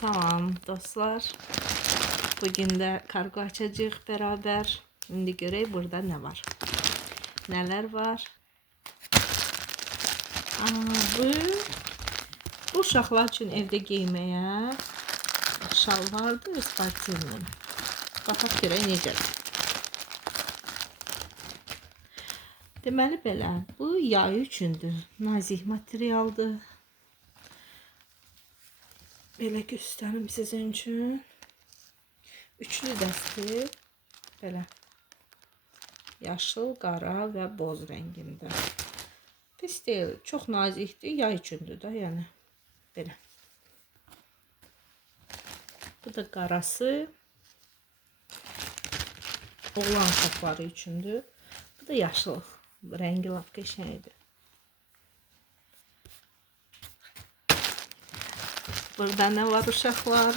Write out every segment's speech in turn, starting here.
Salam dostlar. Bugün də kargo açacağıq beraber. İndi görək burada nə var. Nələr var? Bu uşaqlar üçün evdə geyməyə şalvardır, sportivli. Baxaq görək necədir. Deməli belə, bu yay üçündür. Nazik materialdır. Belə göstərim sizin üçün. Üçlü dəsti. Belə. Yaşıl, qara və boz rəngində. Pis deyil. Çox nazikdir. Yay üçündür da, yəni. Belə. Bu da qarası. Oğlan uşaqları üçündür. Bu da yaşıl. Rəngi lap qəşəngdir. Burada ne var uşaqlar?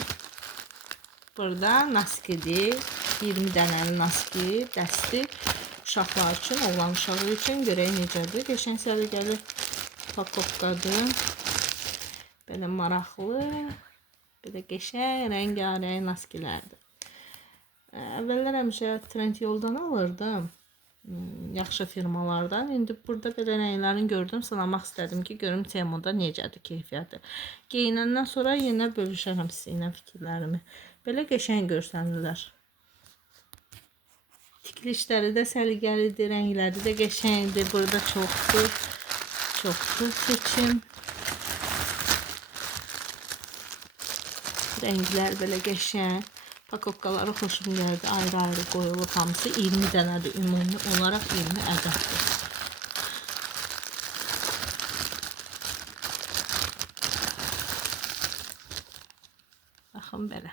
Burada naskidir. 20 dənəli naski, dəsti. Uşaqlar üçün, oğlan uşağı üçün görək necədir. Qəşəng səliqəli pakovkadır. Belə maraqlı. Belə qəşəng, rəngarəng naskilərdir. Əvvəllər həmişə Trendyoldan alırdım. Yaxşı firmalardan. İndi burada belə rənglərini gördüm, sınamaq istədim ki, görüm Temuda necədir keyfiyyəti. Geyinəndən sonra yenə bölüşərəm sizinlə fikirlərimi. Belə qəşəng görsənirlər. Tikilişləri də səliqəlidir, rəngləri də qəşəngdir. Burada çoxdur. Çoxdur seçim. Rənglər belə qəşəng. Pakovkaları xoşum gəldi. Ayrı-ayrı qoyulub hamısı 20 dənədir. Ümumi olaraq 20 ədəddir. Baxın belə.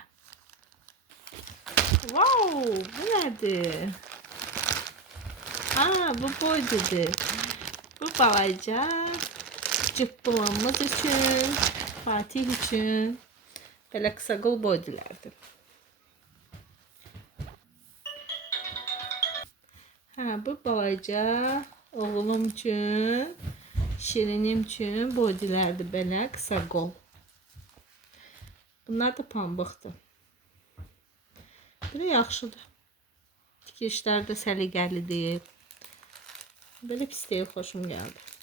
Wow, bu nədir? Bu boydudur. Bu balaca cıppılamız üçün, Fatih üçün belə qısa qol boydulardır. Bu balaca oğlum üçün, Şirinim üçün boydilərdir belə qısa qol. Bunlar da pambıqdır. Belə yaxşıdır. Tikilişlər də səliqəlidir. Belə pis deyil, xoşum gəldi.